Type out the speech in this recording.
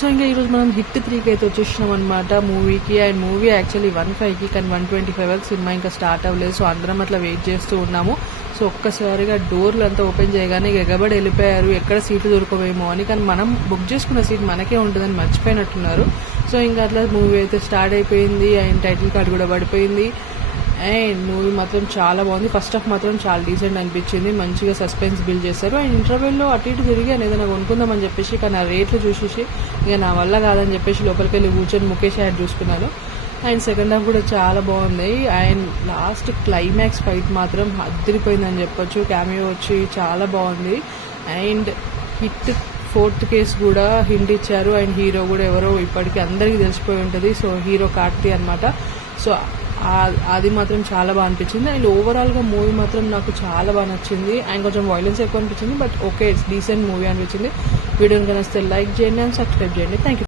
So ఇంకా ఈరోజు మనం హిట్ 3కి అయితే వచ్చేసినాం అనమాట మూవీకి. అండ్ మూవీ యాక్చువల్లీ 1:05కి, కానీ 1:25 వరకు సినిమా ఇంకా స్టార్ట్ అవ్వలేదు. సో అందరం అట్లా వెయిట్ చేస్తూ ఉన్నాము. సో ఒక్కసారిగా డోర్లు అంతా ఓపెన్ చేయగానే ఎగబడి వెళ్ళిపోయారు, ఎక్కడ సీట్లు దొరకవేమో అని. కానీ మనం బుక్ చేసుకున్న సీట్ మనకే ఉంటుందని మర్చిపోయినట్టున్నారు. సో ఇంకా అట్లా మూవీ అయితే స్టార్ట్ అయిపోయింది. అండ్ టైటిల్ కార్డ్ కూడా పడిపోయింది. అండ్ మూవీ మాత్రం చాలా బాగుంది. ఫస్ట్ హాఫ్ మాత్రం చాలా డీసెంట్ అనిపించింది, మంచిగా సస్పెన్స్ బిల్డ్ చేశారు. అండ్ ఇంటర్వెల్లో అటు ఇటు తిరిగి ఏదైనా కొనుక్కుందామని చెప్పేసి, కానీ ఆ రేట్లు చూసేసి ఇక నా వల్ల కాదని చెప్పేసి లోపలికి వెళ్ళి కూర్చొని ముఖేష్ యాడ్ చూసుకున్నాను. అండ్ సెకండ్ హాఫ్ కూడా చాలా బాగుంది. అండ్ లాస్ట్ క్లైమాక్స్ ఫైట్ మాత్రం అదిరిపోయిందని చెప్పొచ్చు. క్యామియో వచ్చి చాలా బాగుంది. అండ్ హిట్ 4th కేస్ కూడా హింట్ ఇచ్చారు. అండ్ హీరో కూడా ఎవరో ఇప్పటికీ అందరికీ తెలిసిపోయి ఉంటుంది. సో హీరో కార్తీ అనమాట. సో అది మాత్రం చాలా బాగా అనిపించింది. అండ్ ఓవరాల్గా మూవీ మాత్రం నాకు చాలా బాగా నచ్చింది. అండ్ కొంచెం వైలెన్స్ ఎక్కువ అనిపించింది, but okay, it's decent movie అనిపించింది. వీడియోని కనిస్తే లైక్ చేయండి అండ్ సబ్స్క్రైబ్ చేయండి. Thank you.